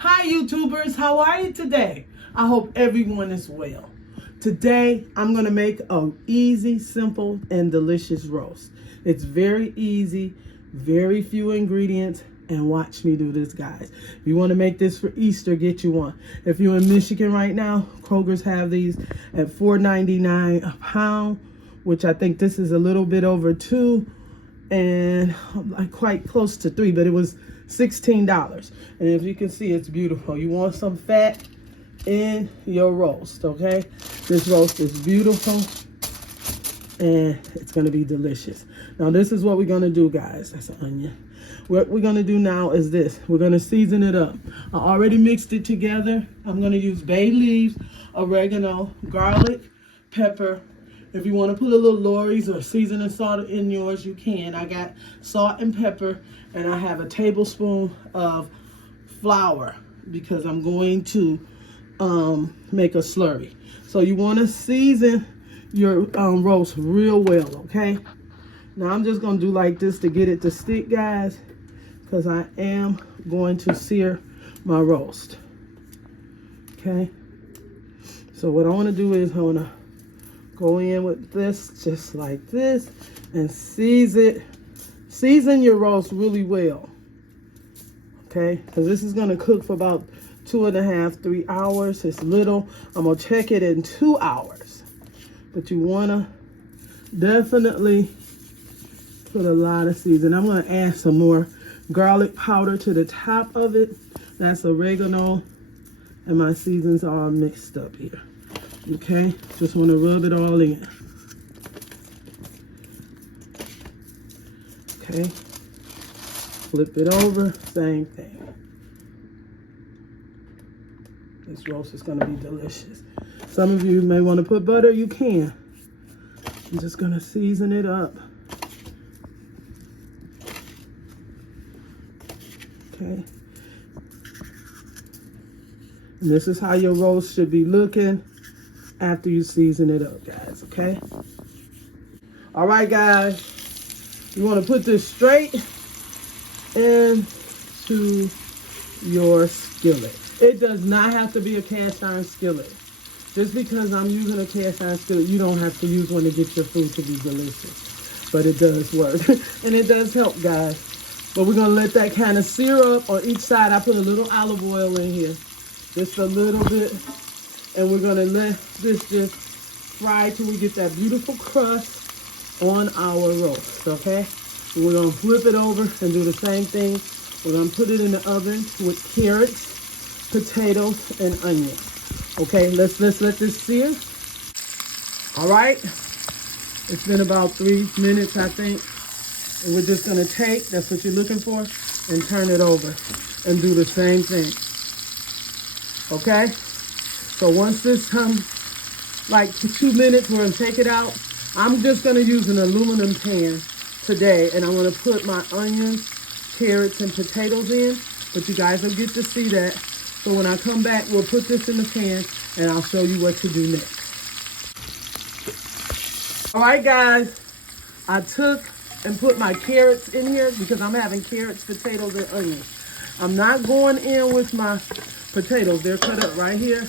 Hi YouTubers, how are you today? I hope everyone is well. Today I'm going to make an easy, simple, and delicious roast. It's very easy, very few ingredients, and watch me do this, guys. If you want to make this for Easter, get you one. If you're in Michigan right now, Kroger's have these at $4.99 a pound, which I think this is a little bit over $2 and like quite close to $3, but it was $16. And if you can see, it's beautiful. You want some fat in your roast, okay? This roast is beautiful and it's gonna be delicious. Now this is what we're gonna do, guys. That's an onion. What we're gonna do now is this. We're gonna season it up. I already mixed it together. I'm gonna use bay leaves, oregano, garlic, pepper. If you want to put a little Lorry's or seasoning salt in yours, you can. I got salt and pepper, and I have a tablespoon of flour because I'm going to make a slurry. So you want to season your roast real well, okay? Now I'm just going to do like this to get it to stick, guys, because I am going to sear my roast, okay? So what I want to do is I want to go in with this just like this and season your roast really well, okay? Because this is going to cook for about 2.5 3 hours. It's little. I'm gonna check it in 2 hours, but you want to definitely put a lot of season. I'm going to add some more garlic powder to the top of it. That's oregano, and my seasons are all mixed up here. Okay, just want to rub it all in. Okay, flip it over, same thing. This roast is going to be delicious. Some of you may want to put butter, you can. I'm just going to season it up. Okay. And this is how your roast should be looking after you season it up, guys, okay? All right, guys, you want to put this straight into your skillet. It does not have to be a cast iron skillet. Just because I'm using a cast iron skillet, you don't have to use one to get your food to be delicious. But it does work, and it does help, guys. But we're going to let that kind of sear up on each side. I put a little olive oil in here, just a little bit. And we're gonna let this just fry till we get that beautiful crust on our roast, okay? And we're gonna flip it over and do the same thing. We're gonna put it in the oven with carrots, potatoes, and onions. Okay, let's let this sear. All right, it's been about 3 minutes, I think. And we're just gonna take, that's what you're looking for, and turn it over and do the same thing, okay? So once this comes like 2 minutes, we're gonna take it out. I'm just gonna use an aluminum pan today, and I'm gonna put my onions, carrots, and potatoes in, but you guys will get to see that. So when I come back, we'll put this in the pan, and I'll show you what to do next. All right, guys, I took and put my carrots in here because I'm having carrots, potatoes, and onions. I'm not going in with my potatoes. They're cut up right here.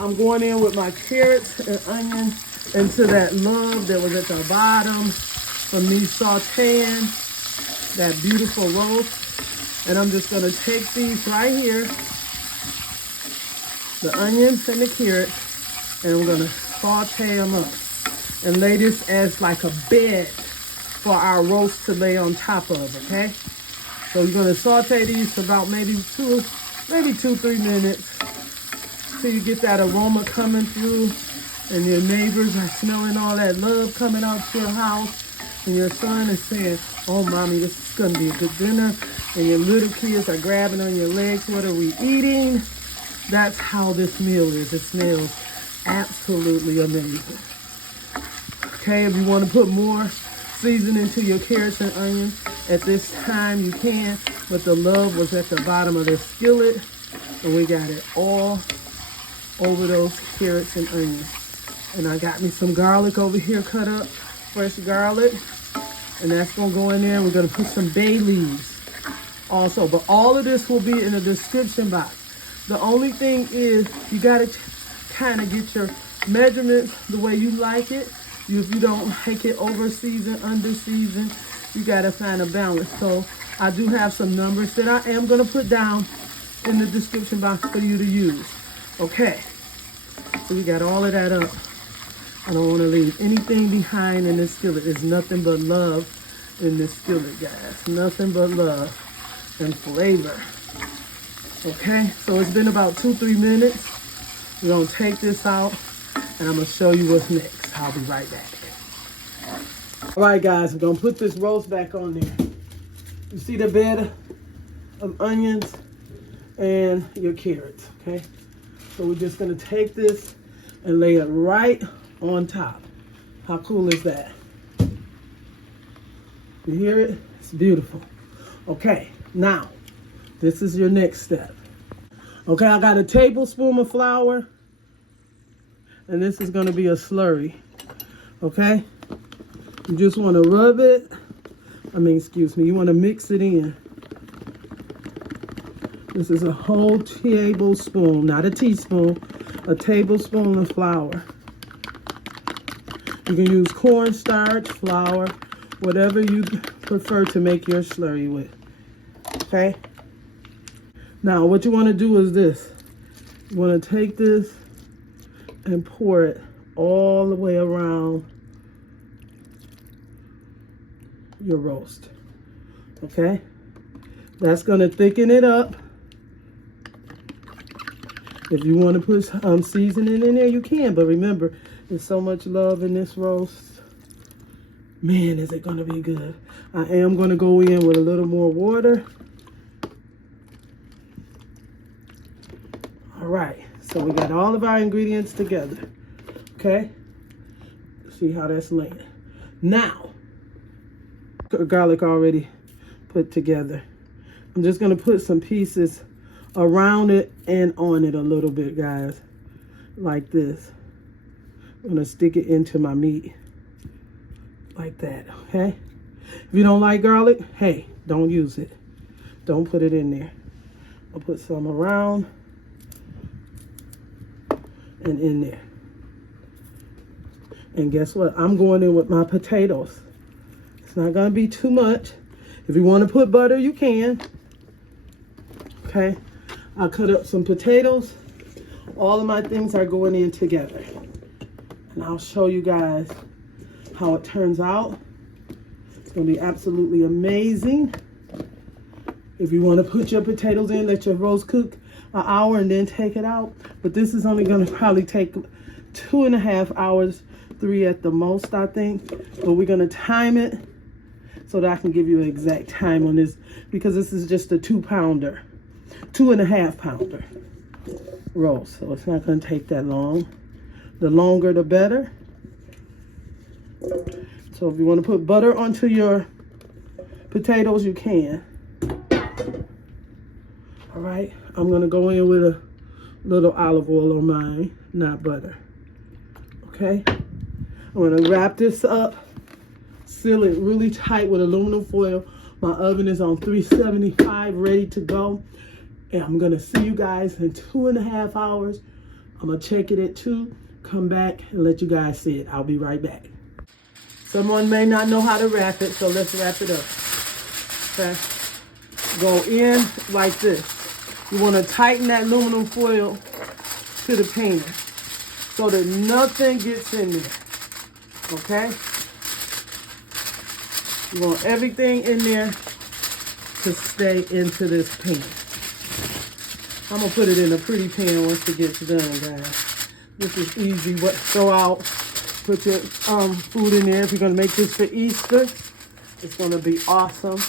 I'm going in with my carrots and onions into that love that was at the bottom from me sauteing that beautiful roast. And I'm just going to take these right here, the onions and the carrots, and we're going to saute them up and lay this as like a bed for our roast to lay on top of, okay? So you're going to saute these for about maybe 2-3 minutes. So you get that aroma coming through, and your neighbors are smelling all that love coming out to your house, and your son is saying, oh, mommy, this is going to be a good dinner, and your little kids are grabbing on your legs, what are we eating? That's how this meal is. It smells absolutely amazing. Okay, if you want to put more seasoning to your carrots and onions at this time, you can, but the love was at the bottom of the skillet, and we got it all over those carrots and onions. And I got me some garlic over here cut up, fresh garlic, and that's gonna go in there. We're gonna put some bay leaves also. But all of this will be in the description box. The only thing is you got to kind of get your measurements the way you like it. If you don't like it over seasoned, under seasoned, you got to find a balance. So I do have some numbers that I am going to put down in the description box for you to use. Okay, so we got all of that up. I don't want to leave anything behind in this skillet. There's nothing but love in this skillet, guys. Nothing but love and flavor. Okay, so it's been about 2-3 minutes. We're going to take this out and I'm going to show you what's next. I'll be right back. All right, guys, I'm going to put this roast back on there. You see the bed of onions and your carrots, okay? So we're just going to take this and lay it right on top. How cool is that? You hear it? It's beautiful. Okay, now, this is your next step. Okay, I got a tablespoon of flour, and this is going to be a slurry. Okay? You just want to rub it. You want to mix it in. This is a whole tablespoon, not a teaspoon, a tablespoon of flour. You can use cornstarch, flour, whatever you prefer to make your slurry with. Okay? Now, what you want to do is this. You want to take this and pour it all the way around your roast. Okay? That's going to thicken it up. If you want to put seasoning in there, you can. But remember, there's so much love in this roast. Man, is it going to be good. I am going to go in with a little more water. All right. So we got all of our ingredients together. Okay? See how that's laying. Now, garlic already put together. I'm just going to put some pieces around it and on it a little bit, guys, like this. I'm going to stick it into my meat like that, okay? If you don't like garlic, hey, don't use it. Don't put it in there. I'll put some around and in there. And guess what? I'm going in with my potatoes. It's not going to be too much. If you want to put butter, you can. Okay? I cut up some potatoes. All of my things are going in together. And I'll show you guys how it turns out. It's going to be absolutely amazing. If you want to put your potatoes in, let your roast cook an hour and then take it out. But this is only going to probably take 2.5 hours, 3 at the most, I think. But we're going to time it so that I can give you an exact time on this, because this is just a 2-pounder. 2.5 pounder roast, so it's not going to take that long. The longer the better. So if you want to put butter onto your potatoes, you can. All right, I'm going to go in with a little olive oil on mine, not butter. Okay, I'm going to wrap this up, seal it really tight with aluminum foil. My oven is on 375, ready to go. And I'm going to see you guys in 2.5 hours. I'm going to check it at 2, come back and let you guys see it. I'll be right back. Someone may not know how to wrap it, so let's wrap it up. Okay. Go in like this. You want to tighten that aluminum foil to the pan so that nothing gets in there. Okay. You want everything in there to stay into this pan. I'm going to put it in a pretty pan once it gets done, guys. This is easy. Throw out, put your food in there. If you're going to make this for Easter, it's going to be awesome.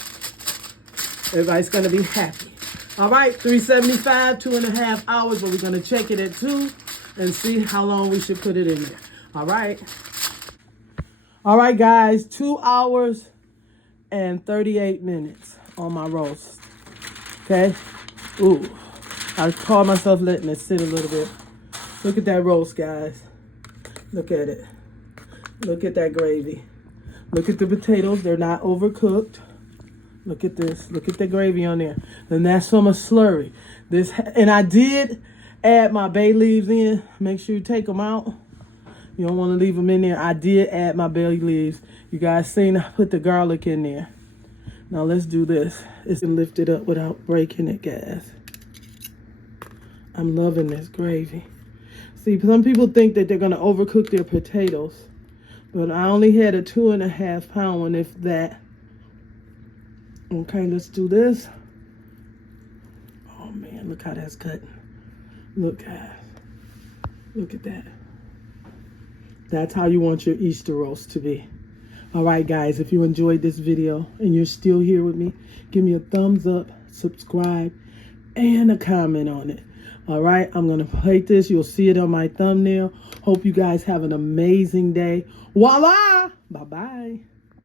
Everybody's going to be happy. All right, 375, 2.5 hours, but we're going to check it at 2 and see how long we should put it in there. All right. All right, guys, 2 hours and 38 minutes on my roast. Okay. Ooh. I caught myself letting it sit a little bit. Look at that roast, guys. Look at it. Look at that gravy. Look at the potatoes. They're not overcooked. Look at this. Look at the gravy on there. Then that's from a slurry. And I did add my bay leaves in. Make sure you take them out. You don't want to leave them in there. I did add my bay leaves. You guys seen I put the garlic in there. Now let's do this. It's gonna lift it up without breaking it, guys. I'm loving this gravy. See, some people think that they're gonna overcook their potatoes, but I only had a 2.5 pound one, if that. Okay, let's do this. Oh man, look how that's cut. Look, guys. Look at that. That's how you want your Easter roast to be. All right, guys, if you enjoyed this video and you're still here with me, give me a thumbs up, subscribe, and a comment on it. All right, I'm going to plate this. You'll see it on my thumbnail. Hope you guys have an amazing day. Voila! Bye-bye.